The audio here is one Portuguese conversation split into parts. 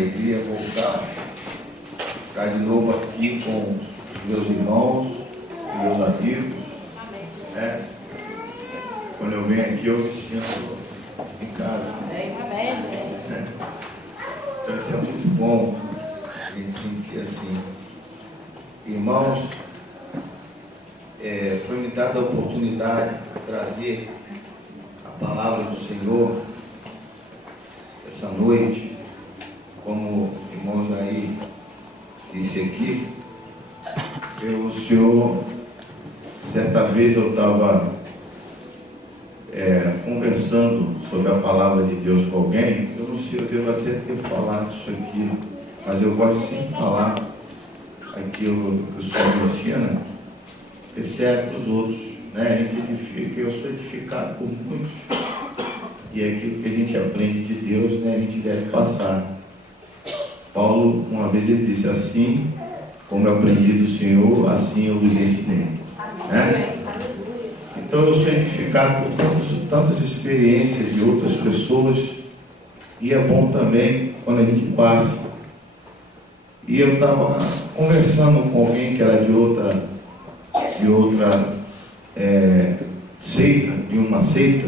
alegria voltar, estar de novo aqui com os meus irmãos, meus amigos. Né? Quando eu venho aqui, eu me sinto em casa. Então isso é muito bom, a gente sentir assim. Irmãos, foi me dada a oportunidade de trazer a palavra do Senhor essa noite, como o irmão Jair disse aqui. O Senhor, certa vez eu estava conversando sobre a palavra de Deus com alguém. Eu não sei, eu devo até ter falado isso aqui, mas eu gosto sempre de falar aquilo que o Senhor me ensina, que serve para os outros, né? A gente edifica, eu sou edificado por muitos, e é aquilo que a gente aprende de Deus, né? A gente deve passar. Paulo, uma vez ele disse: assim como eu aprendi do Senhor, assim eu vos ensinei, né? Então eu sou edificado por tantas experiências de outras pessoas, e é bom também quando a gente passa. E eu estava conversando com alguém que era de outra seita, de uma seita,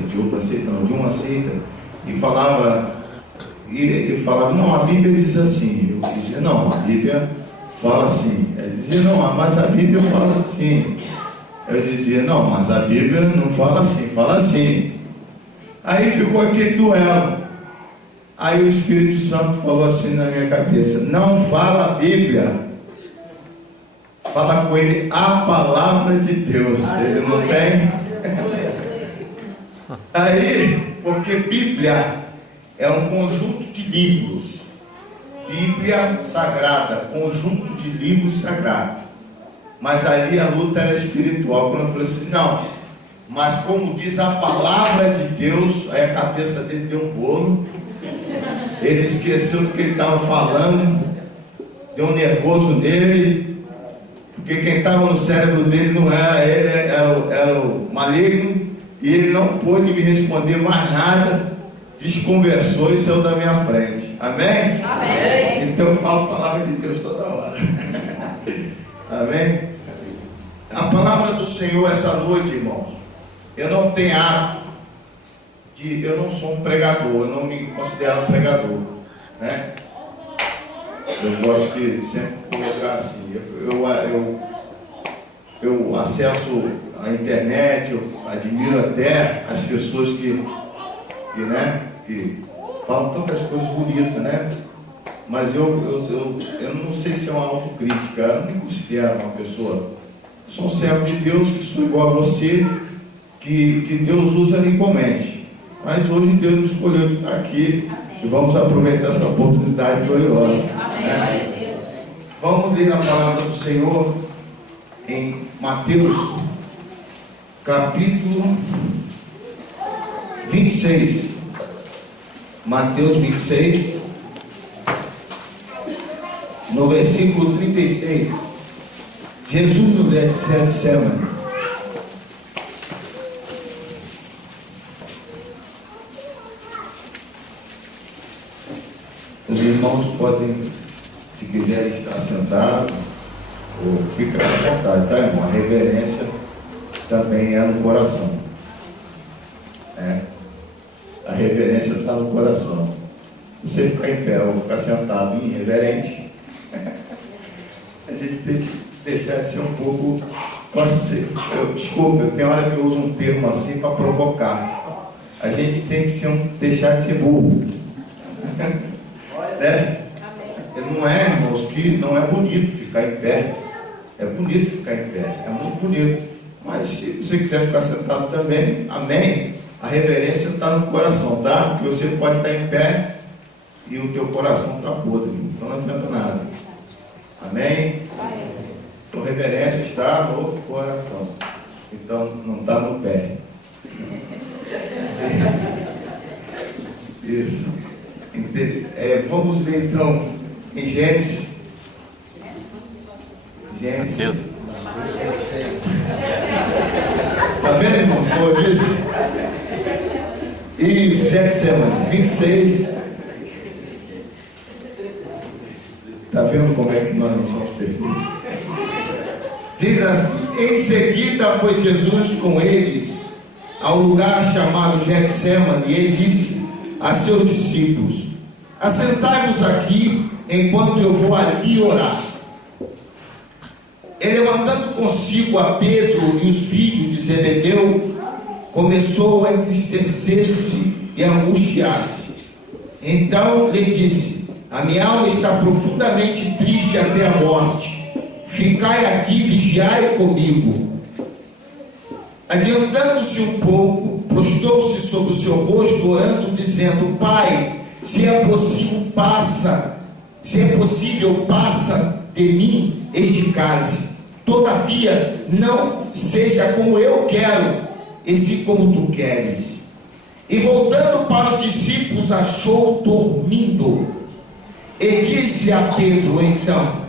e ele falava, não, a Bíblia diz assim. Eu dizia, não, a Bíblia fala assim. Ele dizia, não, mas a Bíblia fala assim. Eu dizia, não, mas a Bíblia não fala assim, fala assim. Aí ficou aquele duelo. Aí o Espírito Santo falou assim na minha cabeça: não fala a Bíblia, fala com ele a palavra de Deus. Ele não tem? Aí, porque Bíblia é um conjunto de livros. Bíblia sagrada, conjunto de livros sagrados. Mas ali a luta era espiritual. Quando eu falei assim, não, mas como diz a palavra de Deus, aí a cabeça dele deu um bolo. Ele esqueceu do que ele estava falando, deu um nervoso nele, porque quem estava no cérebro dele não era ele, era o maligno, e ele não pôde me responder mais nada, desconversou e saiu da minha frente. Amém? Amém. Então eu falo a palavra de Deus toda hora. Amém? A palavra do Senhor essa noite, irmãos, eu não tenho hábito. Eu não sou um pregador, eu não me considero um pregador, né? Eu gosto de sempre colocar assim, eu acesso a internet, eu admiro até as pessoas que falam tantas coisas bonitas, né? Mas eu não sei se é uma autocrítica, eu não me considero uma pessoa. Eu sou um servo de Deus, que sou igual a você, que Deus usa igualmente. Mas hoje Deus nos escolheu de estar aqui. Amém. E vamos aproveitar essa oportunidade gloriosa. Né? Vamos ler a palavra do Senhor em Mateus, capítulo 26. Mateus 26, no versículo 36. Jesus no Getsemane. Os irmãos podem, se quiserem, estar sentados ou ficar à vontade, tá, irmão? A reverência também é no coração. A reverência está no coração. Você ficar em pé ou ficar sentado irreverente, a gente tem que deixar de ser um pouco. Desculpa, eu tenho hora que eu uso um termo assim para provocar. A gente tem que deixar de ser burro. Não é, irmãos, que não é bonito ficar em pé. É bonito ficar em pé, é muito bonito. Mas se você quiser ficar sentado também, amém. A reverência está no coração, tá? Porque você pode estar em pé e o teu coração está podre, então não adianta nada. Amém? Então reverência está no coração, então não está no pé. Isso. Vamos ler então em Gênesis. Está vendo, irmãos? Como eu disse? Isso, Getsemane 26, Está vendo como é que nós não somos perfeitos? Diz assim: em seguida foi Jesus com eles ao lugar chamado Getsemane, e ele disse a seus discípulos: assentai-vos aqui enquanto eu vou ali orar. E levantando consigo a Pedro e os filhos de Zebedeu, começou a entristecer-se e a angustiar-se. Então lhe disse: a minha alma está profundamente triste até a morte. Ficai aqui, vigiai comigo. Adiantando-se um pouco, prostrou-se sobre o seu rosto, orando, dizendo: Pai, se é possível, passa de mim este cálice. Todavia, não seja como eu quero, e sim como tu queres. E voltando para os discípulos, achou dormindo. E disse a Pedro: então,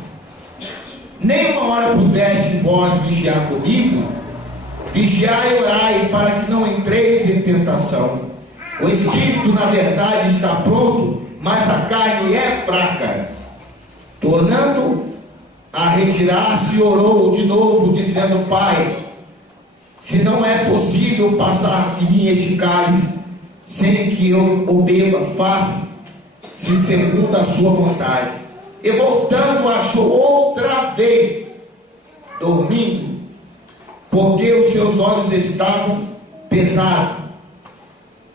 nem uma hora pudeste vós vigiar comigo? Vigiai e orai, para que não entreis em tentação. O espírito, na verdade, está pronto, mas a carne é fraca. Tornando a retirar-se, orou de novo, dizendo: Pai, se não é possível passar de mim este cálice, sem que eu o beba, faça-se segundo a sua vontade. E voltando, achou outra vez dormindo, porque os seus olhos estavam pesados.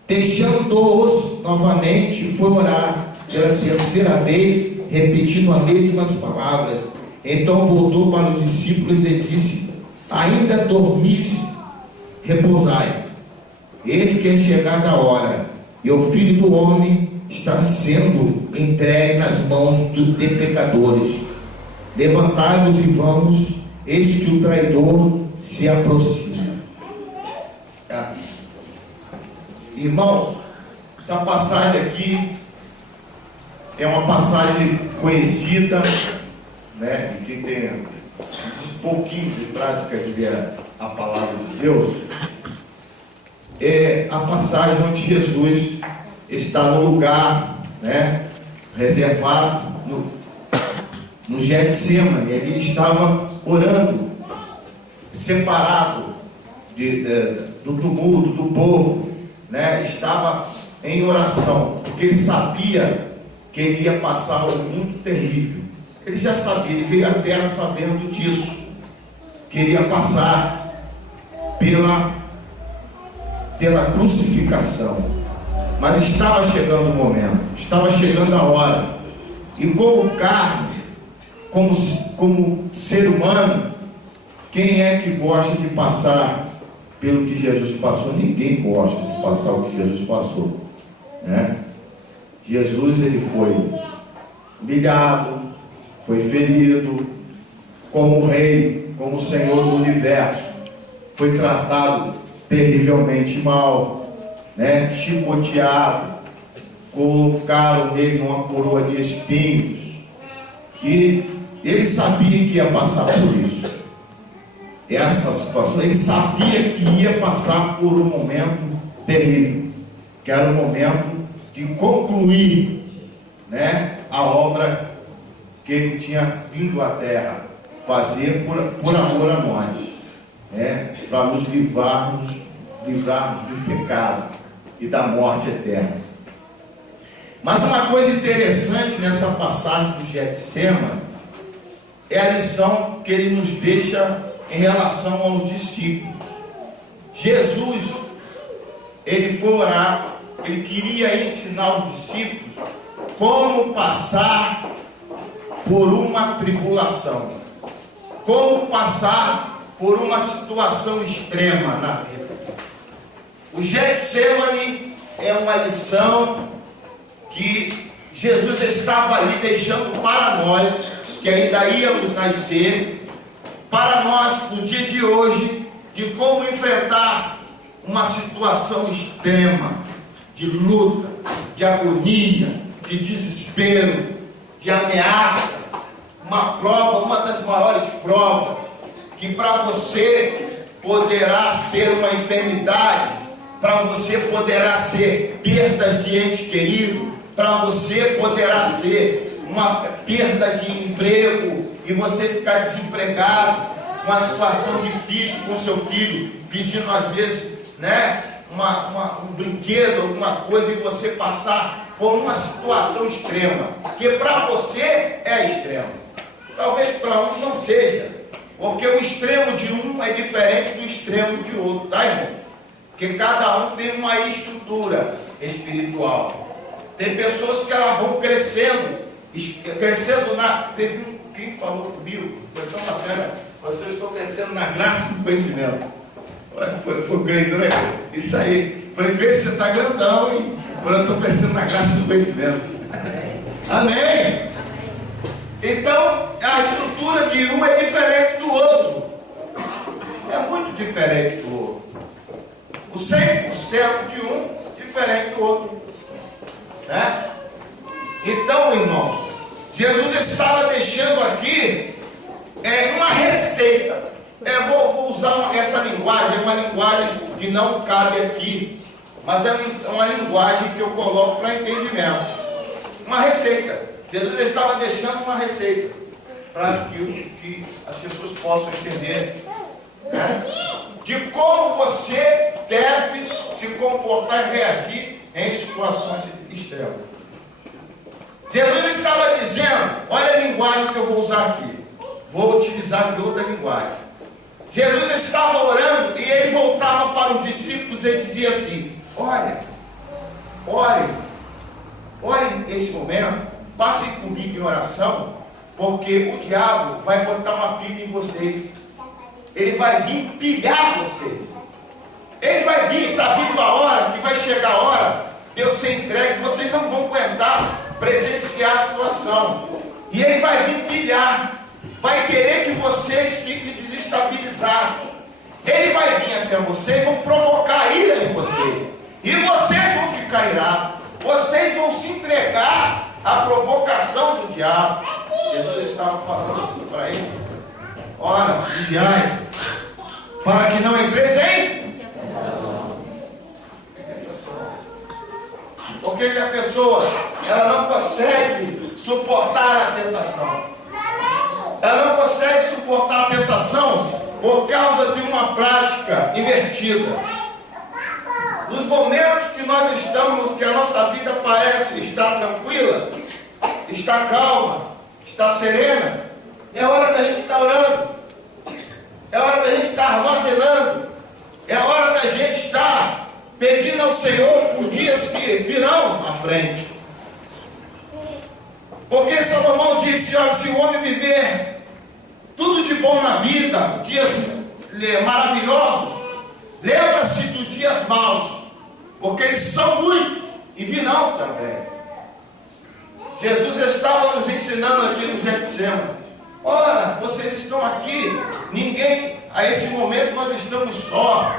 Deixando-os novamente, foi orar pela terceira vez, repetindo as mesmas palavras. Então voltou para os discípulos e disse: ainda dormis? Repousai. Eis que é chegada a hora, e o Filho do Homem está sendo entregue nas mãos de pecadores. Levantai-vos e vamos, eis que o traidor se aproxima. Irmãos, essa passagem aqui é uma passagem conhecida, né, de quem tem um pouquinho de prática de ver a palavra de Deus. É a passagem onde Jesus está no lugar, né, reservado no Getsemane. Ele estava orando, separado do tumulto do povo, né? Estava em oração, porque ele sabia que ele ia passar algo muito terrível. Ele já sabia, ele veio à terra sabendo disso, que ele ia passar pela crucificação. Mas estava chegando o momento, estava chegando a hora. E como carne, como ser humano, quem é que gosta de passar pelo que Jesus passou? Ninguém gosta de passar o que Jesus passou, né? Jesus, ele foi humilhado, foi ferido como rei, como Senhor do universo, foi tratado terrivelmente mal, né? Chicoteado, colocaram nele uma coroa de espinhos, e ele sabia que ia passar por isso. Essa situação, ele sabia que ia passar por um momento terrível, que era o momento de concluir, né, a obra que ele tinha vindo à terra fazer por amor a nós, né, para nos livrarmos do pecado e da morte eterna. Mas uma coisa interessante nessa passagem do Getsemane é a lição que ele nos deixa em relação aos discípulos. Jesus, ele foi orar, ele queria ensinar os discípulos como passar por uma tribulação, como passar por uma situação extrema na vida. O Getsemane é uma lição que Jesus estava ali deixando para nós, que ainda íamos nascer, para nós no dia de hoje, de como enfrentar uma situação extrema, de luta, de agonia, de desespero, de ameaça, uma prova, uma das maiores provas, que para você poderá ser uma enfermidade, para você poderá ser perdas de ente querido, para você poderá ser uma perda de emprego e você ficar desempregado, uma situação difícil com seu filho, pedindo às vezes, né, um brinquedo, alguma coisa, e você passar por uma situação extrema, que para você é extremo, talvez para um não seja, porque o extremo de um é diferente do extremo de outro, tá, irmãos? Porque cada um tem uma estrutura espiritual. Tem pessoas que elas vão crescendo teve quem falou comigo, foi tão bacana, eu estou crescendo na graça do conhecimento. Foi Grace, né? Isso aí. Falei, Grace, você está grandão, hein? Agora eu estou crescendo na graça do conhecimento. Amém? Então, a estrutura de um é diferente do outro. É muito diferente do outro. O 100% de um diferente do outro. Né? Então, irmãos, Jesus estava deixando aqui uma receita. Vou usar essa linguagem, é uma linguagem que não cabe aqui, mas é uma linguagem que eu coloco para entendimento. Uma receita. Jesus estava deixando uma receita para que as pessoas possam entender, né, de como você deve se comportar e reagir em situações extremas. Jesus estava dizendo, olha a linguagem que eu vou usar aqui, vou utilizar de outra linguagem. Jesus estava orando e ele voltava para os discípulos e dizia assim: orem nesse momento, passem comigo em oração, porque o diabo vai botar uma pilha em vocês, ele vai vir pilhar vocês, ele vai vir, está vindo a hora, que vai chegar a hora de eu ser entregue, vocês não vão aguentar presenciar a situação, e ele vai vir pilhar, vai querer que vocês fiquem desestabilizados, ele vai vir até vocês, vão provocar ira em vocês, e vocês vão ficar irados, vocês vão se entregar à provocação do diabo. Jesus estava falando assim para ele: ora, vigiai, para que não entreis em tentação. Por que a pessoa ela não consegue suportar a tentação? Ela não consegue suportar a tentação por causa de uma prática invertida. Nos momentos que nós estamos, que a nossa vida parece estar tranquila, está calma, está serena, é hora da gente estar orando, é hora da gente estar armazenando, é hora da gente estar pedindo ao Senhor por dias que virão à frente. Porque Salomão disse: olha, se o homem viver tudo de bom na vida, dias maravilhosos, lembra-se dos dias maus, porque eles são muitos e virão também. Jesus estava nos ensinando aqui no Getsemane: ora, vocês estão aqui, ninguém, a esse momento nós estamos só,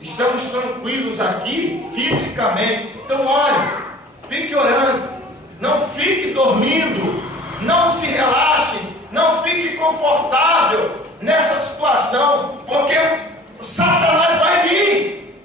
estamos tranquilos aqui fisicamente, então ore, fique orando, não fique dormindo, não se relaxe, não fique confortável nessa situação, porque Satanás vai vir.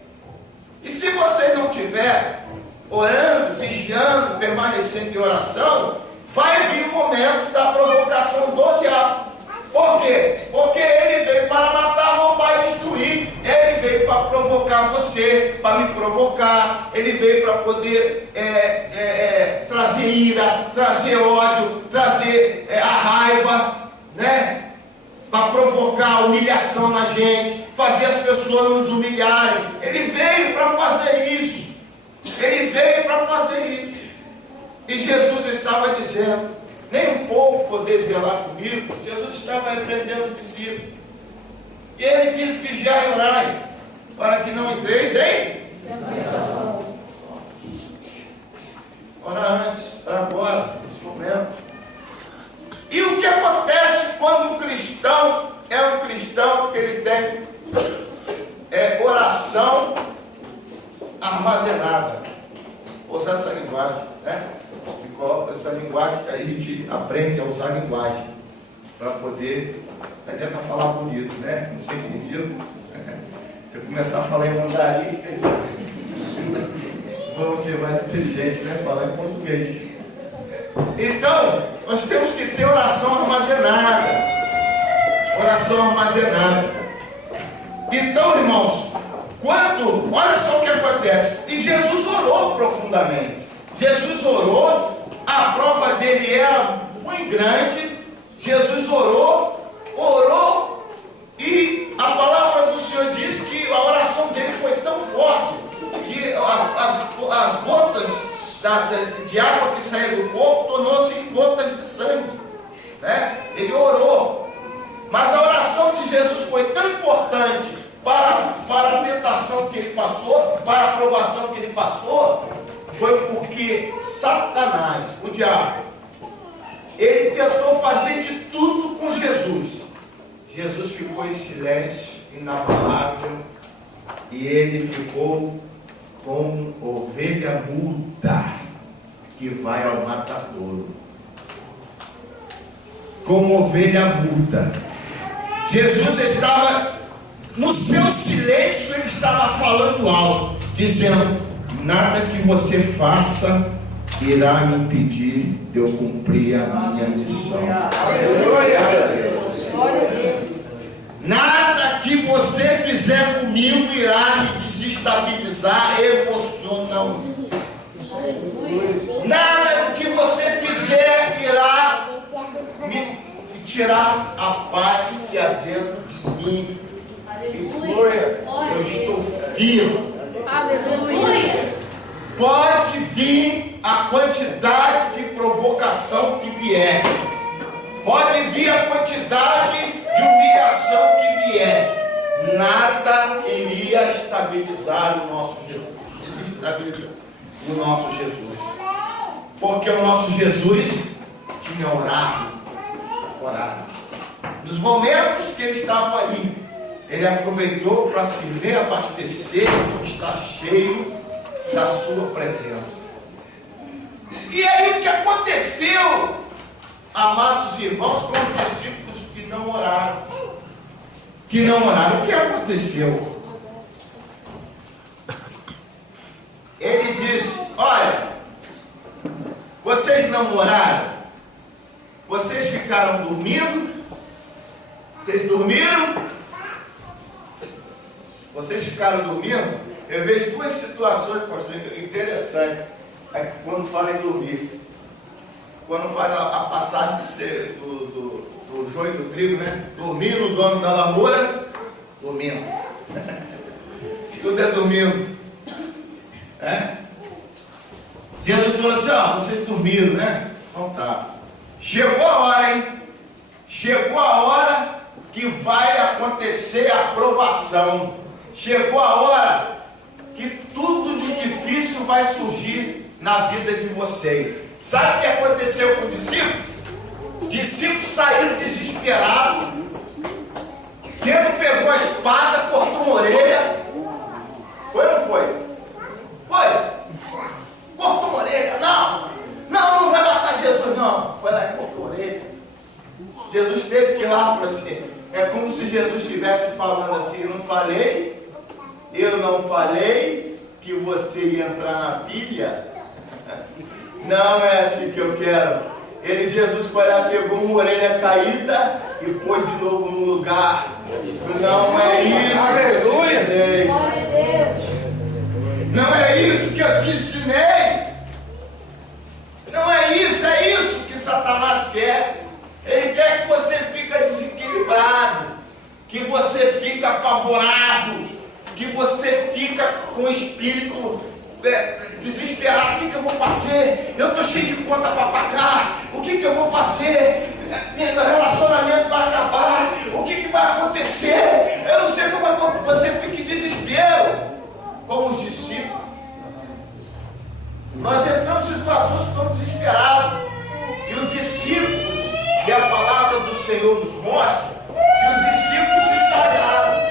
E se você não estiver orando, vigiando, permanecendo em oração, vai vir o momento da provocação do diabo. Por quê? Porque ele veio para matar, roubar e destruir. Ele veio para provocar você, para me provocar. Ele veio para poder trazer ira, trazer ódio, trazer a raiva, né? Para provocar a humilhação na gente, fazer as pessoas nos humilharem. Ele veio para fazer isso. Ele veio para fazer isso. E Jesus estava dizendo: nem um pouco podeis velar comigo. Jesus estava repreendendo o discípulo. E ele quis: vigiar e orai, para que não entreis em tentação. Ora antes, para agora, nesse momento. E o que acontece quando um cristão é um cristão que ele tem oração armazenada? Vou usar essa linguagem, né? E coloca essa linguagem, aí a gente aprende a usar a linguagem para poder, não adianta falar bonito, né? Não sei que dito. Se eu começar a falar em mandarim, vamos ser mais inteligentes, né? Falar em português. Então, nós temos que ter oração armazenada. Oração armazenada. Então, irmãos, olha só o que acontece. E Jesus orou profundamente. Jesus orou, a prova dele era muito grande. Jesus orou, e a palavra do Senhor diz que a oração dele foi tão forte que as gotas de água que saía do corpo tornou-se em gotas de sangue, né? Ele orou, mas a oração de Jesus foi tão importante para a tentação que ele passou, para a provação que ele passou, foi porque Satanás, o diabo, ele tentou fazer de tudo com Jesus. Jesus ficou em silêncio, inabalável, e ele ficou como ovelha muda que vai ao matadouro. Como ovelha muda. Jesus estava, no seu silêncio, ele estava falando alto, dizendo: nada que você faça irá me impedir de eu cumprir a minha missão. Nada que você fizer comigo irá me desestabilizar emocionalmente. Nada que você fizer irá me tirar a paz que há dentro de mim. Eu estou firme. Pode vir a quantidade de provocação que vier. Pode vir a quantidade de humilhação que vier. Nada iria estabilizar o nosso Jesus. Porque o nosso Jesus tinha orado. Nos momentos que ele estava ali, ele aproveitou para se reabastecer, estar cheio da sua presença. E aí o que aconteceu, amados irmãos, com os discípulos que não oraram? O que aconteceu? Ele disse: olha, vocês não oraram? Vocês ficaram dormindo? Vocês dormiram? Vocês ficaram dormindo? Eu vejo duas situações, pastor, interessantes, quando fala em dormir. Quando fala a passagem de ser do joio e do trigo, né? Dormindo, o dono da lavoura, dormindo. Tudo é dormindo. Jesus falou assim: ó, vocês dormiram, né? Então tá. Chegou a hora, hein? Chegou a hora que vai acontecer a provação. Chegou a hora que tudo de difícil vai surgir na vida de vocês. Sabe o que aconteceu com o discípulo? Os discípulos saíram desesperados. Pedro pegou a espada, cortou uma orelha. Foi ou não foi? Foi. Cortou uma orelha. Não vai matar Jesus, não. Foi lá e cortou a orelha. Jesus teve que ir lá e falou assim: é como se Jesus estivesse falando assim: eu não falei que você ia entrar na pilha. Não é assim que eu quero. Jesus foi lá, pegou uma orelha caída e pôs de novo no lugar. Não é isso. Aleluia. Não é isso que eu te ensinei. Não é isso que Satanás quer. Ele quer que você fique desequilibrado, que você fique apavorado, que você fica com o espírito desesperado. O que eu vou fazer? Eu estou cheio de conta para pagar. O que eu vou fazer? Meu relacionamento vai acabar. O que vai acontecer? Eu não sei como vai acontecer. Você fica em desespero, como os discípulos. Nós entramos em situações que estamos desesperados. E os discípulos, e a palavra do Senhor nos mostra que os discípulos se espalharam.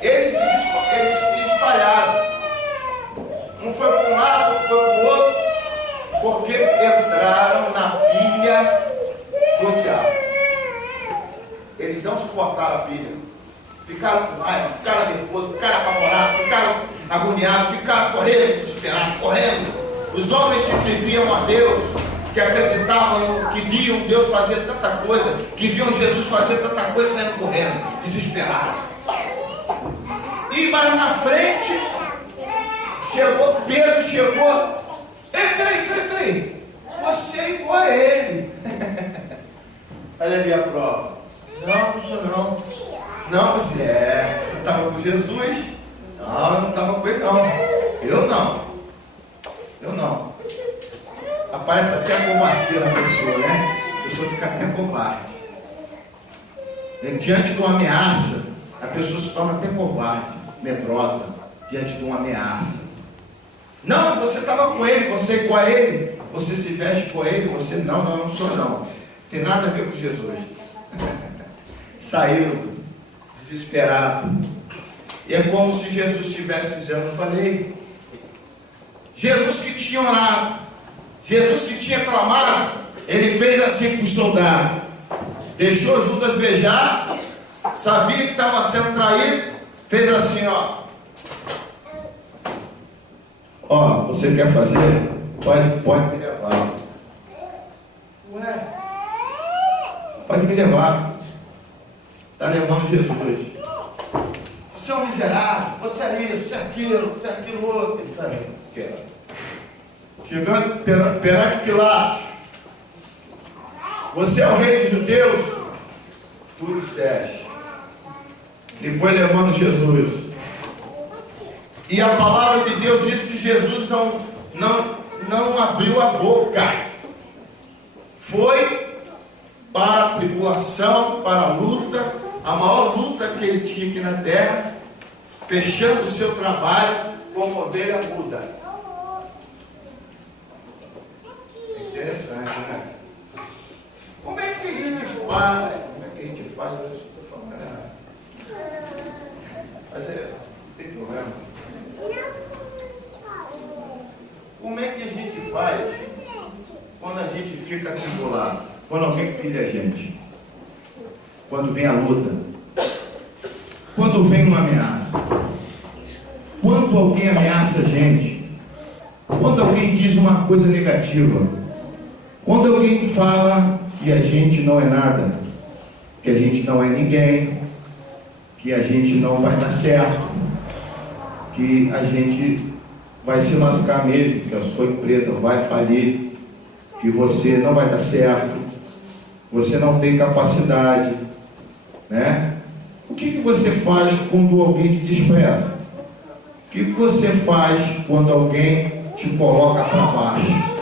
Eles se espalharam. Um foi para um lado, outro foi para o outro, porque entraram na pilha do diabo. Eles não suportaram a pilha. Ficaram com raiva, ficaram nervosos, ficaram apavorados, ficaram agoniados, ficaram correndo, desesperados, correndo. Os homens que serviam a Deus que acreditavam, que viam Deus fazer tanta coisa, que viam Jesus fazer tanta coisa, saindo correndo, desesperados. E mais na frente, Pedro chegou. Peraí, você é igual a ele. Olha ali a prova. Não sou não. Não, você estava com Jesus? Não, eu não estava com ele não. Eu não. Aparece até a covardia na pessoa, né? A pessoa fica até covarde. Diante de uma ameaça, a pessoa se torna até covarde, medrosa, diante de uma ameaça. Não, você estava com ele, você é igual a ele, você se veste com ele, você não sou não. Tem nada a ver com Jesus. Saíram desesperados. E é como se Jesus estivesse dizendo, eu falei, Jesus que tinha orado, Jesus que tinha clamado, ele fez assim com os soldados, deixou Judas beijar, sabia que estava sendo traído, fez assim, ó, você quer fazer? Pode me levar. Ué, pode me levar. Está levando Jesus. Você é um miserável, você é isso, você é aquilo outro. Ele está chegando perante Pilatos. Você é o rei dos judeus? Tu disseste. E foi levando Jesus. E a palavra de Deus diz que Jesus não abriu a boca. Foi para a tribulação, para a luta, a maior luta que ele tinha aqui na terra, fechando o seu trabalho como ovelha muda. É interessante, né? Como é que a gente faz? Eu estou falando errado. Mas não tem problema. Como é que a gente faz quando a gente fica atribulado? Quando alguém pilha a gente? Quando vem a luta? Quando vem uma ameaça? Quando alguém ameaça a gente? Quando alguém diz uma coisa negativa? Quando alguém fala que a gente não é nada, que a gente não é ninguém, que a gente não vai dar certo, que a gente vai se lascar mesmo, que a sua empresa vai falir, que você não vai dar certo, você não tem capacidade, né? O que você faz quando alguém te despreza? O que você faz quando alguém te coloca para baixo?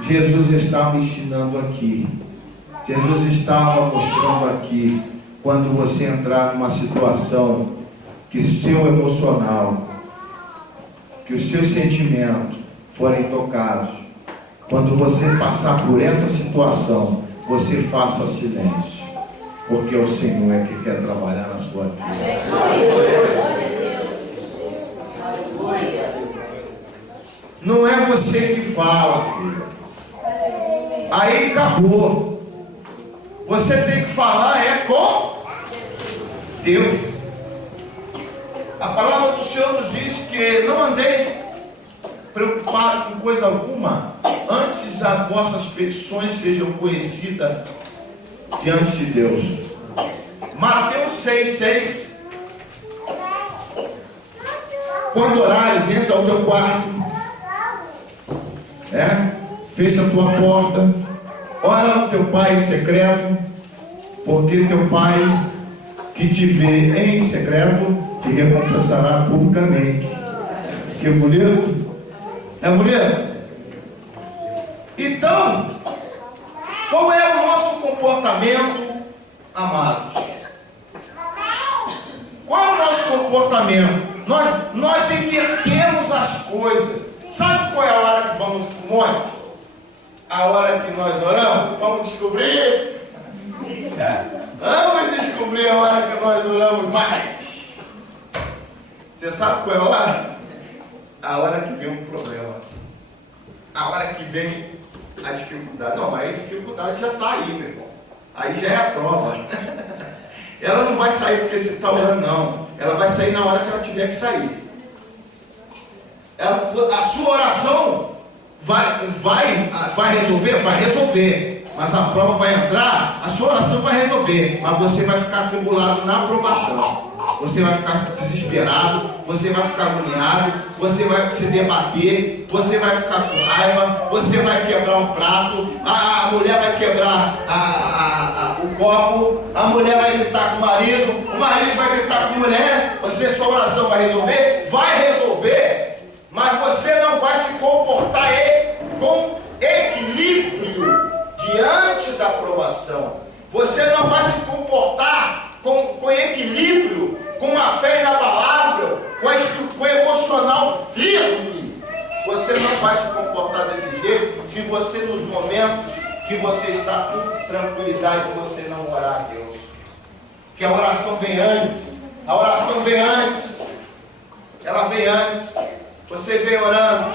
Jesus estava ensinando aqui. Jesus estava mostrando aqui, quando você entrar numa situação que seu emocional, que os seus sentimentos forem tocados, quando você passar por essa situação, você faça silêncio, porque o Senhor é que quer trabalhar na sua vida. Não é você que fala, filho. Aí acabou. Você tem que falar com Deus. A palavra do Senhor nos diz que não andeis preocupados com coisa alguma, antes as vossas petições sejam conhecidas diante de Deus. Mateus 6,6. Quando orares, entra ao teu quarto, fecha a tua porta, ora ao teu Pai em secreto, porque teu Pai que te vê em secreto te recompensará publicamente. Que bonito? É bonito? Então, qual é o nosso comportamento, amados? Qual é o nosso comportamento? Nós invertemos as coisas. Sabe qual é a hora que vamos para o monte? A hora que nós oramos? Vamos descobrir? Vamos descobrir a hora que nós oramos mais. Você sabe qual é a hora? A hora que vem um problema. A hora que vem a dificuldade. Não, mas a dificuldade já está aí, meu irmão. Aí já é a prova. Ela não vai sair porque você está orando, não. Ela vai sair na hora que ela tiver que sair. A sua oração vai resolver? Vai resolver. Mas a prova vai entrar, a sua oração vai resolver. Mas você vai ficar atribulado na aprovação. Você vai ficar desesperado, você vai ficar agoniado, você vai se debater, você vai ficar com raiva, você vai quebrar um prato, a mulher vai quebrar o copo, a mulher vai gritar com o marido vai gritar com a mulher. Sua oração vai resolver? Vai resolver, mas você não vai se comportar com equilíbrio diante da aprovação. Você não vai se comportar com equilíbrio, com a fé inabalável, com o emocional firme. Você não vai se comportar desse jeito se você, nos momentos que você está com tranquilidade, você não orar a Deus. Que a oração vem antes. A oração vem antes. Ela vem antes. Você vem orando,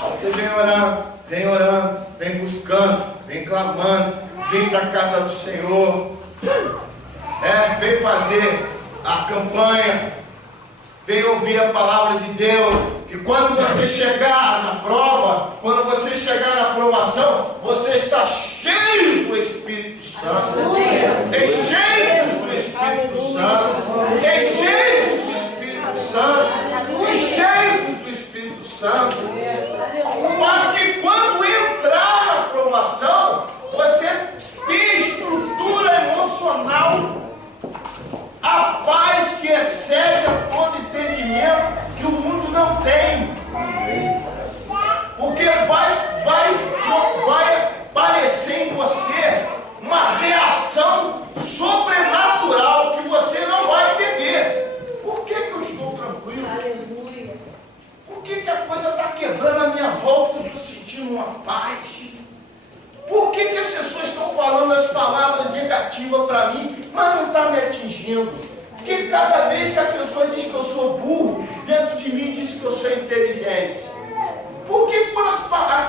vem buscando, vem clamando, vem para a casa do Senhor. Vem fazer a campanha, vem ouvir a palavra de Deus. E quando você chegar na prova, quando você chegar na aprovação, você está cheio do Espírito Santo. Cheios do Espírito Santo. Cheios do Espírito Santo. Cheios do Espírito Santo. Para que quando entrar na aprovação, você tenha estrutura emocional, a paz que excede a todo entendimento, que o mundo não tem. Porque vai aparecer em você uma reação sobrenatural que você não vai entender. Por que eu estou tranquilo? Aleluia. Por que a coisa está quebrando a minha volta e eu estou sentindo uma paz? Por que as pessoas estão falando as palavras negativas para mim, mas não está me atingindo? Porque cada vez que a pessoa diz que eu sou burro, dentro de mim diz que eu sou inteligente. Porque quando as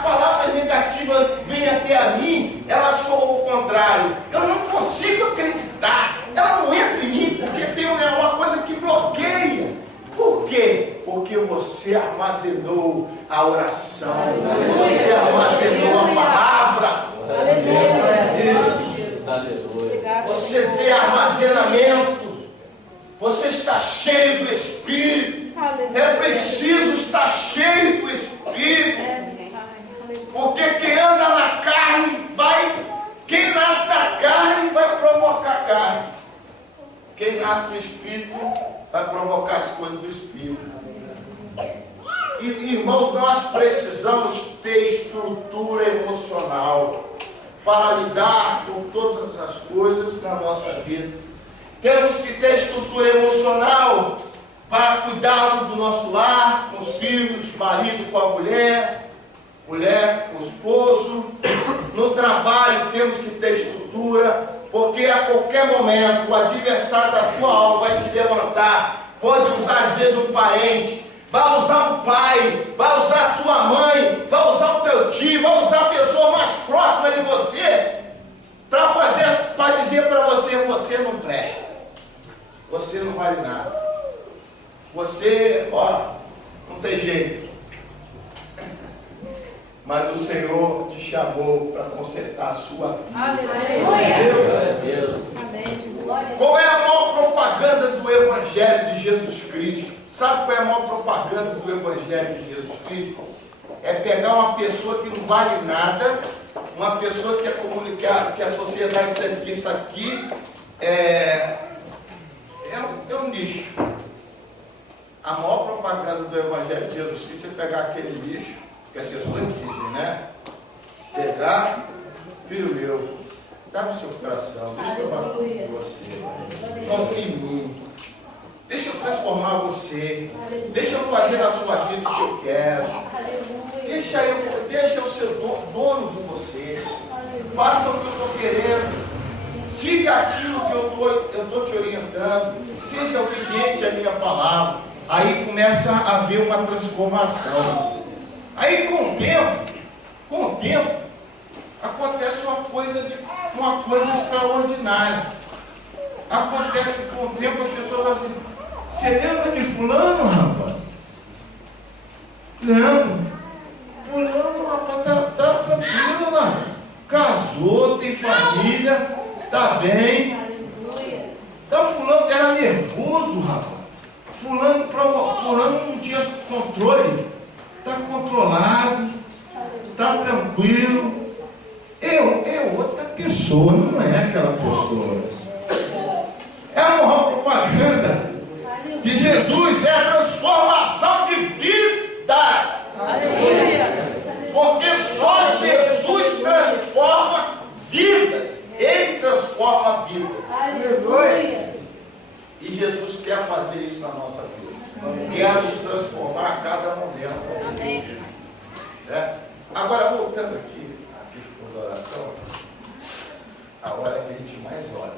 palavras negativas vêm até a mim, elas são o contrário. Eu não consigo acreditar. Ela não entra em mim, porque tem uma coisa que bloqueia. Por quê? Porque você armazenou a oração. Você armazenou a palavra. Você tem armazenamento. Você está cheio do Espírito. É preciso estar cheio do Espírito. Porque quem anda na carne quem nasce da carne vai provocar carne. Quem nasce do Espírito vai provocar as coisas do Espírito. E, irmãos, nós precisamos ter estrutura emocional para lidar com todas as coisas da nossa vida. Temos que ter estrutura emocional para cuidar do nosso lar, com os filhos, marido com a mulher com o esposo. No trabalho temos que ter estrutura, porque a qualquer momento o adversário da tua alma vai se levantar. Pode usar às vezes um parente, vai usar um pai, vai usar a tua mãe, vai usar o teu tio, vai usar a pessoa mais próxima de você para dizer para você: você não presta, você não vale nada, você, não tem jeito. Mas o Senhor te chamou para consertar a sua vida. Aleluia. Qual é a maior propaganda do Evangelho de Jesus Cristo? Sabe qual é a maior propaganda do Evangelho de Jesus Cristo? É pegar uma pessoa que não vale nada, uma pessoa que que a sociedade diz que isso aqui é um lixo. A maior propaganda do Evangelho de Jesus Cristo é pegar aquele lixo que as pessoas dizem, né? Pegar, filho meu, dá no seu coração, deixa eu bater com você, confie em mim, deixa eu transformar você, deixa eu fazer na sua vida o que eu quero, deixa eu ser dono de você, faça o que eu estou querendo, siga aquilo que eu estou te orientando, seja obediente à minha palavra. Aí começa a haver uma transformação. Aí com o tempo, acontece uma coisa extraordinária. Acontece que com o tempo as pessoas falam assim: você lembra de fulano, rapaz? Lembro. Fulano, rapaz, tá família, está bem. Aleluia. Então fulano era nervoso, rapaz. Fulano não tinha controle. Está controlado, está tranquilo. É outra pessoa, não é aquela pessoa. É a maior propaganda de Jesus, é a transformação de vidas. Aleluia. Porque só Jesus transforma vidas. Ele transforma vidas. Aleluia. E Jesus quer fazer isso na nossa vida. Quer nos transformar a cada momento. Amém. Né? Agora, voltando aqui à questão da oração, a hora que a gente mais ora.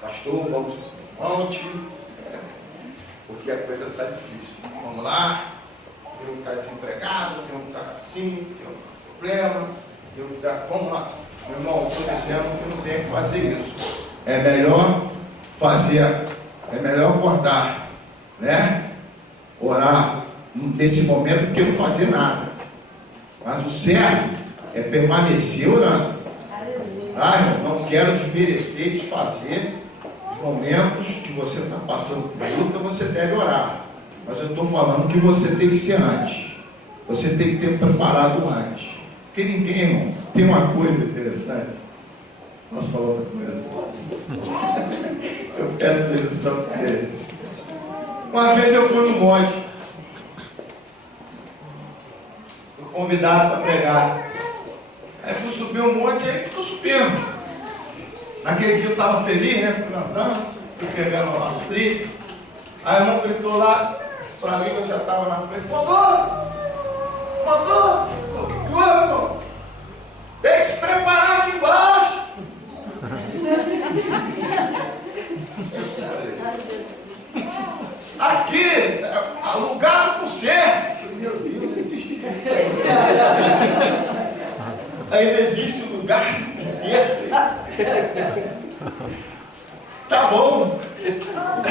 Pastor, vamos para o monte, porque a coisa está difícil. Vamos lá, eu está desempregado, eu está assim, tem um problema, vamos lá. Meu irmão, estou dizendo que não tem que fazer isso. É melhor acordar, né? Orar nesse momento do que não fazer nada. Mas o certo é permanecer orando. Aleluia. Não quero desmerecer, desfazer os momentos que você está passando por luta, você deve orar. Mas eu estou falando que você tem que ser antes. Você tem que ter preparado antes. Porque ninguém, irmão, tem uma coisa interessante. Posso falar outra coisa? Eu peço permissão porque uma vez eu fui no monte, fui convidado para pregar. Aí fui subir um monte, aí estou subindo. Naquele dia eu estava feliz, né? Fui andando, fui pegando lá no trilho. Aí o irmão gritou lá para mim, que eu já estava na frente: mandou! O que houve, irmão? Tem que se preparar aqui embaixo. Aqui, alugado por certo. Meu Deus, que tristeza. Ainda existe um lugar por certo. Tá bom. A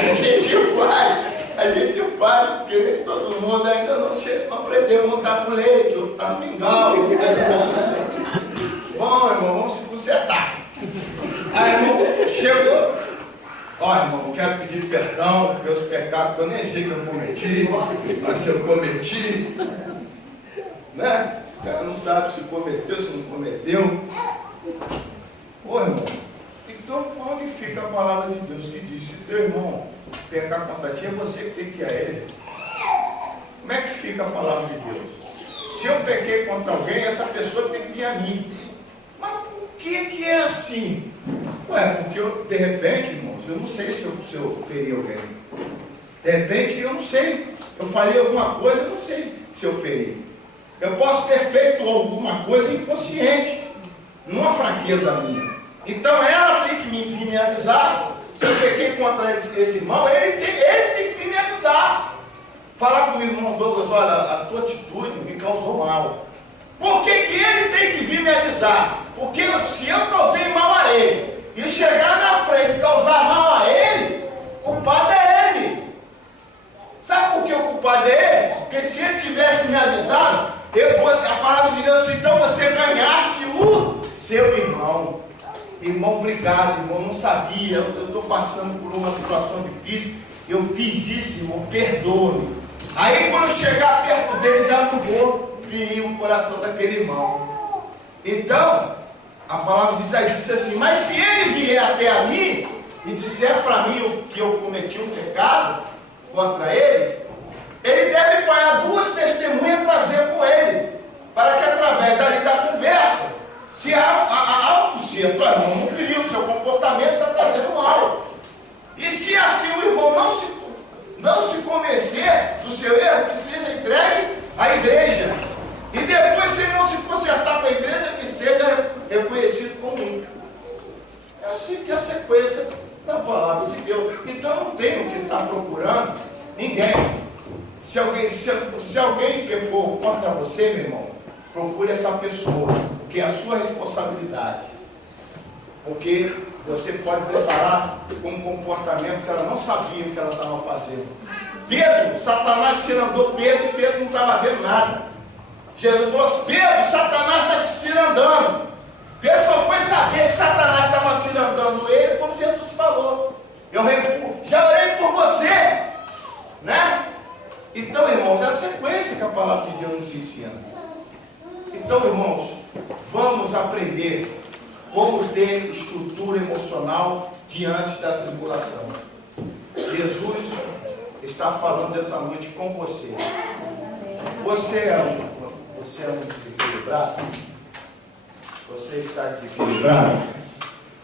gente faz, porque nem todo mundo ainda não aprendeu a montar com leite, ou tá no mingau. Bom, irmão, vamos se consertar. Aí, irmão, chegou. Ó, irmão, quero pedir perdão pelos pecados que eu nem sei que eu cometi, mas se eu cometi, né? O cara não sabe se cometeu, se não cometeu. Ô, irmão, então onde fica a palavra de Deus que diz: se teu irmão pecar contra ti, é você que tem que ir a ele? Como é que fica a palavra de Deus? Se eu pequei contra alguém, essa pessoa tem que vir a mim. Mas por que é assim? Ué, porque eu, de repente, irmãos, eu não sei se eu feri alguém. De repente, eu não sei. Eu falei alguma coisa, eu não sei se eu feri. Eu posso ter feito alguma coisa inconsciente, numa fraqueza minha. Então ela tem que vir me avisar. Se eu pequei contra esse irmão, ele tem que vir me avisar. Falar comigo, irmão Douglas: olha, a tua atitude me causou mal. Por que ele tem que vir me avisar? Porque se eu causei mal a ele, e chegar na frente e causar mal a ele, o culpado é ele. Sabe por que o culpado é ele? Porque se ele tivesse me avisado, a palavra de Deus assim: então você ganhaste o seu irmão. Irmão, obrigado, irmão, não sabia, eu estou passando por uma situação difícil, eu fiz isso, irmão, perdoe-me. Aí quando eu chegar perto dele, já não vou ferir o coração daquele irmão. Então, a palavra diz assim: mas se ele vier até a mim e disser para mim que eu cometi um pecado contra ele, ele deve pagar 2 testemunhas e trazer com ele, para que através dali da conversa, se há um conserto, o irmão não feriu, o seu comportamento está trazendo mal. E se assim o irmão não se convencer do seu erro, que seja entregue à igreja. E depois, se ele não se consertar com a igreja, que seja reconhecido como ímpio. É assim que é a sequência da palavra de Deus. Então não tenho que estar procurando ninguém. Se alguém pecou contra você, meu irmão, procure essa pessoa, porque é a sua responsabilidade. Porque você pode preparar com um comportamento que ela não sabia o que ela estava fazendo. Pedro, Satanás cirandou Pedro e Pedro não estava vendo nada. Jesus falou assim: Pedro, Satanás está se cirandando. Pedro só foi saber que Satanás estava já orei por você, né? Então, irmãos, é a sequência que a palavra de Deus nos ensina. Então, irmãos, vamos aprender como ter estrutura emocional diante da tribulação. Jesus está falando essa noite com você. Você é um desequilibrado? Você está desequilibrado?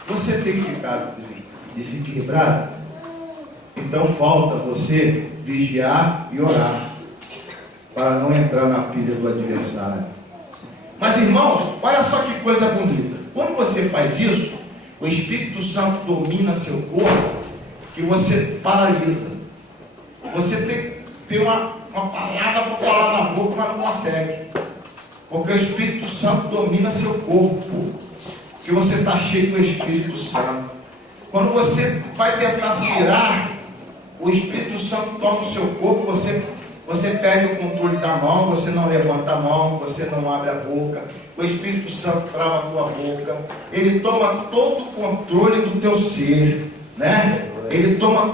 Você tem ficado desequilibrado? Então falta você vigiar e orar para não entrar na pilha do adversário. Mas, irmãos, olha só que coisa bonita. Quando você faz isso, o Espírito Santo domina seu corpo, que você paralisa. Você tem uma palavra para falar na boca, mas não consegue. Porque o Espírito Santo domina seu corpo, que você está cheio do Espírito Santo. Quando você vai tentar tirar, o Espírito Santo toma o seu corpo, você perde o controle da mão, você não levanta a mão, você não abre a boca. O Espírito Santo trava a tua boca. Ele toma todo o controle do teu ser, né? Ele toma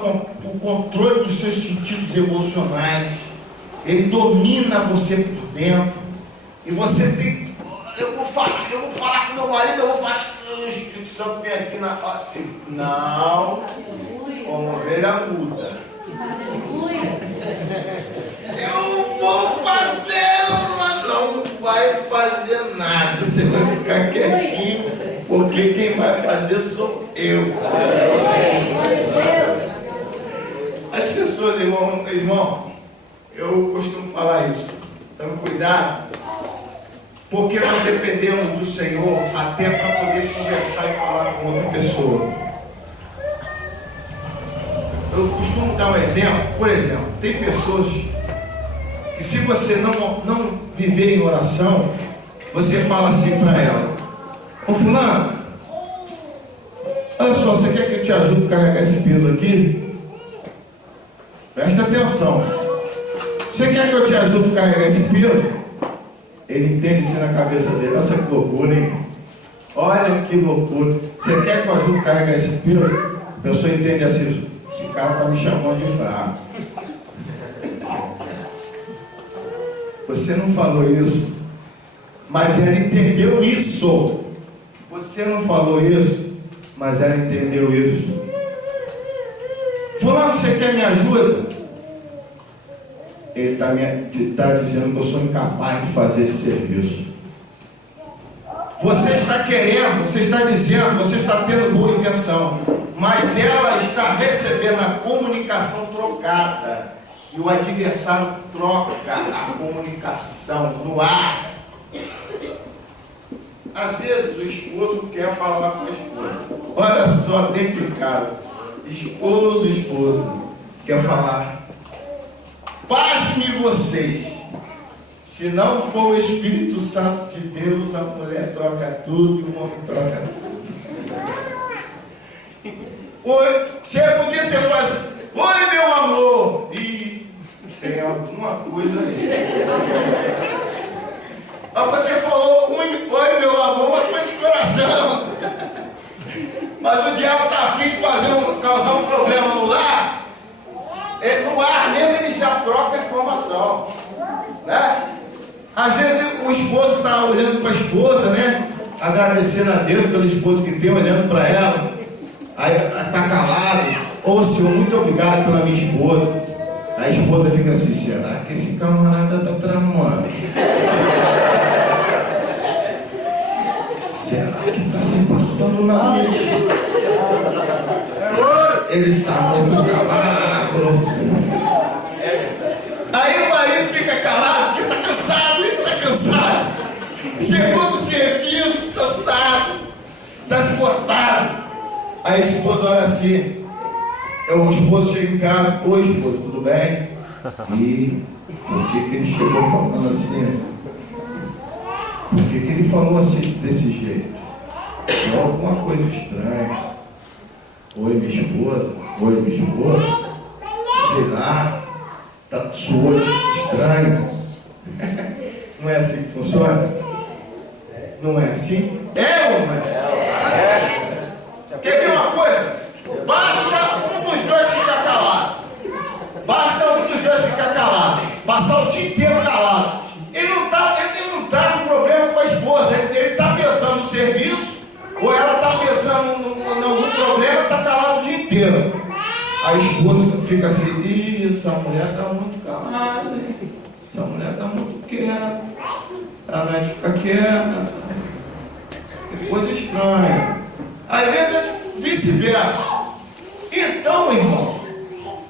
o controle dos seus sentidos emocionais. Ele domina você por dentro. E você tem... Eu vou falar com meu marido, eu vou falar... O Espírito Santo vem aqui na... Assim, não, como ovelha muda. Eu vou fazer, mas não vai fazer nada. Você vai ficar quietinho, porque quem vai fazer sou eu. As pessoas, irmão, eu costumo falar isso. Então, cuidado, porque nós dependemos do Senhor até para poder conversar e falar com outra pessoa. Eu costumo dar um exemplo. Por exemplo, tem pessoas que, se você não viver em oração, você fala assim para ela: ô fulano, olha só, você quer que eu te ajude a carregar esse peso aqui? Presta atenção. Você quer que eu te ajude a carregar esse peso? Ele entende isso na cabeça dele. Nossa, que loucura, hein? Olha que loucura. Você quer que eu ajude a carregar esse peso? A pessoa entende assim: esse cara está me chamando de fraco. Você não falou isso, mas ela entendeu isso. Você não falou isso, mas ela entendeu isso. Fulano, você quer me ajuda? Ele está dizendo que eu sou incapaz de fazer esse serviço. Você está querendo, você está dizendo, você está tendo boa intenção, mas ela está recebendo a comunicação trocada. E o adversário troca a comunicação no ar. Às vezes o esposo quer falar com a esposa. Olha só, dentro de casa, esposo e esposa quer falar: pasme vocês. Se não for o Espírito Santo de Deus, a mulher troca tudo e o homem troca tudo. Oi, um dia você faz: oi, meu amor. E tem alguma coisa aí. Mas você falou: oi, meu amor, mas foi de coração. Mas o diabo está afim de causar um problema no lar. No ar mesmo ele já troca a informação, né? Às vezes o esposo está olhando para a esposa, né? Agradecendo a Deus pelo esposo que tem, olhando para ela. Aí está calado: ô Senhor, muito obrigado pela minha esposa. A esposa fica assim: será que esse camarada está tramando? Será que está se passando na mente? Ele está muito calado. Aí o marido fica calado porque está cansado, ele está cansado. Chegou do serviço, cansado, está esgotado. Aí a esposa olha assim. O esposo chega em casa: oi, esposo, tudo bem? E por que ele chegou falando assim? Por que ele falou assim, desse jeito? Tem alguma coisa estranha. Oi, minha esposa. Oi, minha esposa. Sei lá. Tá suou estranho. Não é assim que funciona? Não é assim? É ou não é? Quer ver uma coisa? Basta um dos passar o dia inteiro calado. Ele não está com problema com a esposa, ele está pensando no serviço, ou ela está pensando em algum problema, está calado o dia inteiro. A esposa fica assim: ih, essa mulher está muito calada, hein? Essa mulher está muito quieta, ela vai ficar quieta, que coisa estranha. Às vezes é vice-versa. Então, irmãos,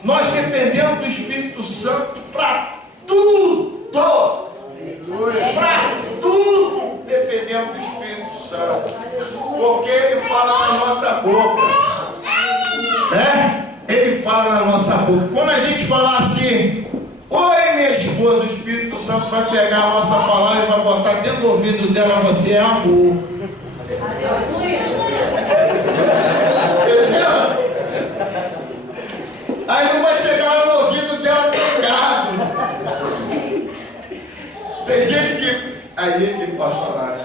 nós dependemos do Espírito Santo para tudo. Para tudo dependemos do Espírito Santo, porque Ele fala na nossa boca, né? Ele fala na nossa boca. Quando a gente falar assim: oi, minha esposa, o Espírito Santo vai pegar a nossa palavra e vai botar dentro do ouvido dela: você é amor. Aí não vai chegar lá no ouvido dela trancado. Tem gente que... A gente pode falar, né?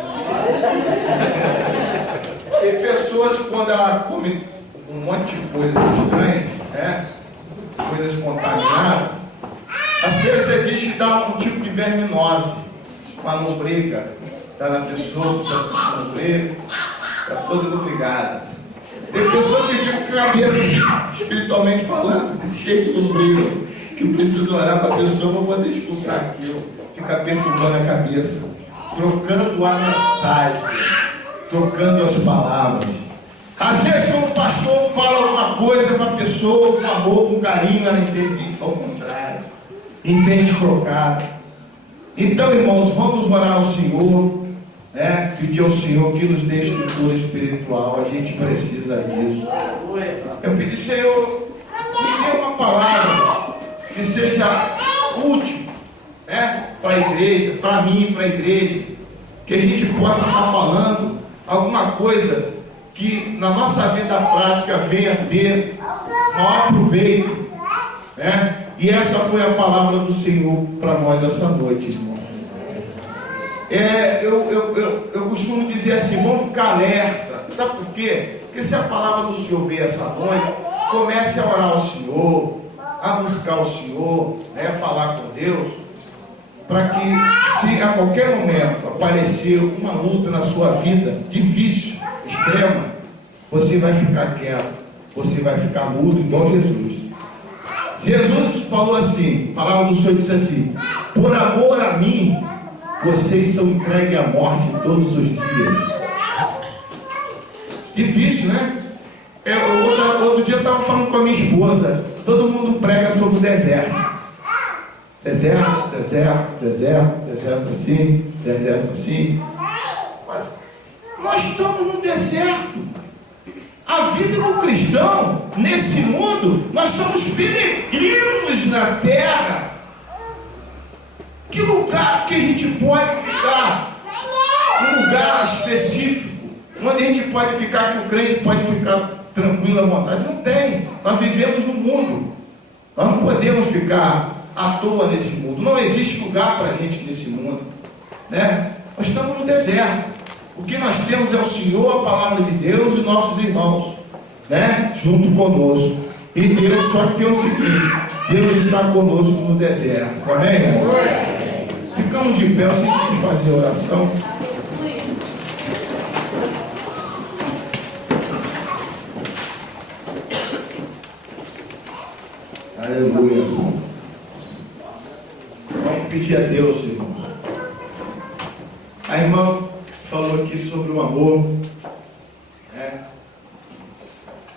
Tem pessoas que quando ela come um monte de coisas estranhas, né? Coisas contaminadas, assim você diz que dá um tipo de verminose, uma lombriga, dá na pessoa, precisa ficar com lombriga, está toda lubricada. Tem pessoa que fica com a cabeça, espiritualmente falando, cheia de lombriga, que precisa orar para a pessoa para poder expulsar aquilo, fica perturbando a cabeça, trocando a mensagem, trocando as palavras. Às vezes, quando o pastor fala alguma coisa para a pessoa, com amor, com carinho, ela entende ao contrário, entende trocado. Então, irmãos, vamos orar ao Senhor, né? Pedir ao Senhor que nos dê estrutura espiritual. A gente precisa disso. Eu pedi: Senhor, me dê uma palavra que seja útil, né? Para a igreja, para mim, para a igreja, que a gente possa estar falando alguma coisa que na nossa vida prática venha ter maior proveito, né? E essa foi a palavra do Senhor para nós essa noite, irmão. Eu costumo dizer assim: vamos ficar alerta. Sabe por quê? Porque se a palavra do Senhor veio essa noite, comece a orar ao Senhor, a buscar o Senhor, né? Falar com Deus, para que, se a qualquer momento aparecer uma luta na sua vida, difícil, extrema, você vai ficar quieto, você vai ficar mudo, igual Jesus. Jesus falou assim, a palavra do Senhor disse assim: por amor a mim, vocês são entregues à morte todos os dias. Difícil, né? Outro dia eu estava falando com a minha esposa, todo mundo prega sobre o deserto. Deserto, deserto, deserto, deserto assim, deserto assim. Mas nós estamos no deserto. A vida do cristão, nesse mundo, nós somos peregrinos na terra. Que lugar que a gente pode ficar? Um lugar específico, onde a gente pode ficar, que o crente pode ficar tranquilo à vontade? Não tem. Nós vivemos no mundo. Nós não podemos ficar à toa nesse mundo. Não existe lugar para a gente nesse mundo, né? Nós estamos no deserto. O que nós temos é o Senhor, a palavra de Deus e nossos irmãos, né? Junto conosco. E Deus, só que tem o seguinte: Deus está conosco no deserto. Amém, irmão? Ficamos de pé, sem fazer oração. Aleluia. Vamos pedir a Deus, irmãos. A irmã falou aqui sobre o amor, né?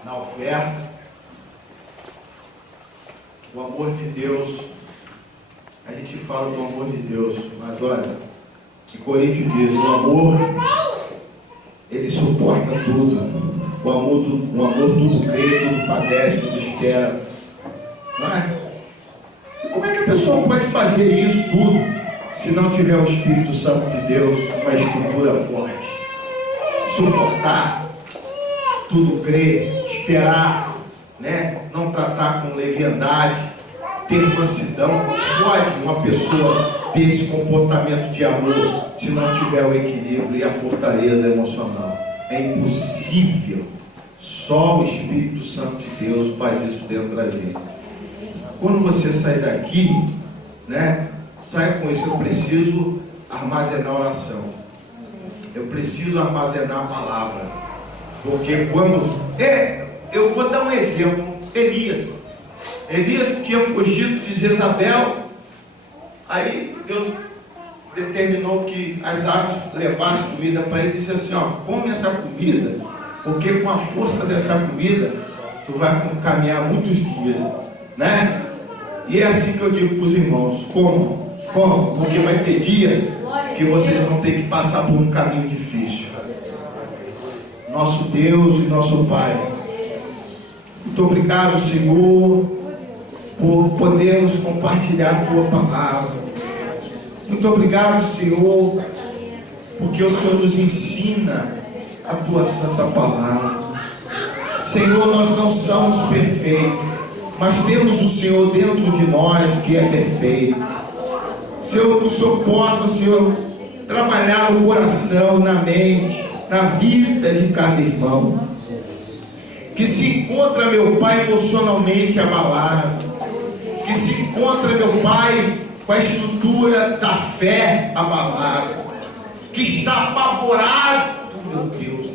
Na oferta. O amor de Deus. A gente fala do amor de Deus, mas olha, que Coríntios diz: o amor, ele suporta tudo. O amor tudo crê, tudo padece, tudo espera. Não é? E como é que a pessoa pode fazer isso tudo se não tiver o Espírito Santo de Deus, uma estrutura forte? Suportar, tudo crer, esperar, né? Não tratar com leviandade, ter mansidão. Pode uma pessoa ter esse comportamento de amor se não tiver o equilíbrio e a fortaleza emocional? É impossível. Só o Espírito Santo de Deus faz isso dentro da gente. Quando você sair daqui, né, Saia com isso. Eu preciso armazenar oração. Eu preciso armazenar a palavra. Porque quando... eu vou dar um exemplo. Elias tinha fugido de Jezabel. Aí Deus determinou que as aves levassem comida para ele. Disse assim, ó, come essa comida, porque com a força dessa comida tu vai caminhar muitos dias, né? E é assim que eu digo para os irmãos: como? Porque vai ter dia que vocês vão ter que passar por um caminho difícil. Nosso Deus e nosso Pai, muito obrigado, Senhor, por podermos compartilhar a Tua palavra. Muito obrigado, Senhor, porque o Senhor nos ensina a Tua santa palavra. Senhor, nós não somos perfeitos, mas temos o Senhor dentro de nós que é perfeito. Senhor, que o Senhor possa, Senhor, trabalhar no coração, na mente, na vida de cada irmão que se encontra, meu Pai, emocionalmente abalado, que se encontra, meu Pai, com a estrutura da fé abalada, que está apavorado, meu Deus.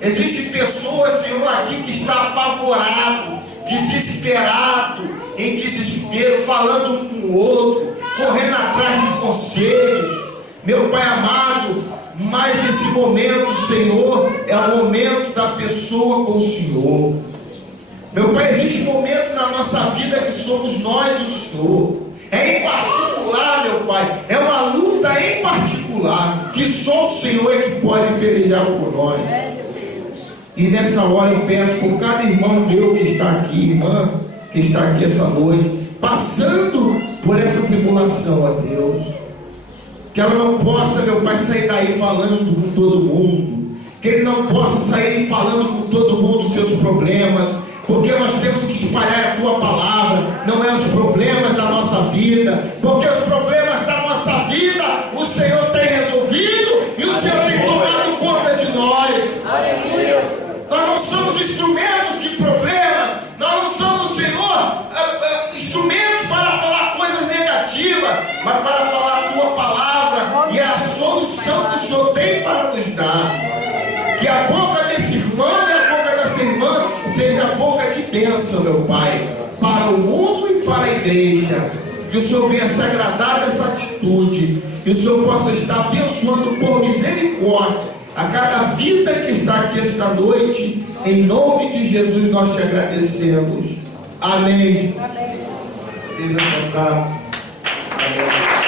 Existem pessoas, Senhor, aqui que está apavorado, desesperado, em desespero, falando um com o outro, correndo atrás de conselhos, meu Pai amado. Mas esse momento, Senhor, é o momento da pessoa com o Senhor. Meu Pai, existe um momento na nossa vida que somos nós e o Senhor. É em particular, meu Pai, é uma luta em particular, que só o Senhor é que pode pelejar por nós. E nessa hora eu peço por cada irmão meu que está aqui, irmã, que está aqui essa noite, passando por essa tribulação, a Deus, que ela não possa, meu Pai, sair daí falando com todo mundo, que ele não possa sair falando com todo mundo os seus problemas, porque nós temos que espalhar a Tua palavra, não é os problemas da nossa vida, porque os problemas da nossa vida o Senhor tem resolvido e o Senhor tem tomado conta de nós. Aleluia. Nós não somos instrumentos de problemas, nós não somos, Senhor, instrumentos para falar coisas negativas, mas para falar a Tua palavra e a solução que o Senhor tem para nos dar. Que a boca desse irmão e a boca dessa irmã seja a boca de bênção, meu Pai, para o mundo e para a igreja. Que o Senhor venha se agradar dessa atitude, que o Senhor possa estar abençoando por misericórdia a cada vida que está aqui esta noite. Em nome de Jesus nós te agradecemos. Amém. Amém. Precisa sentar. Amém.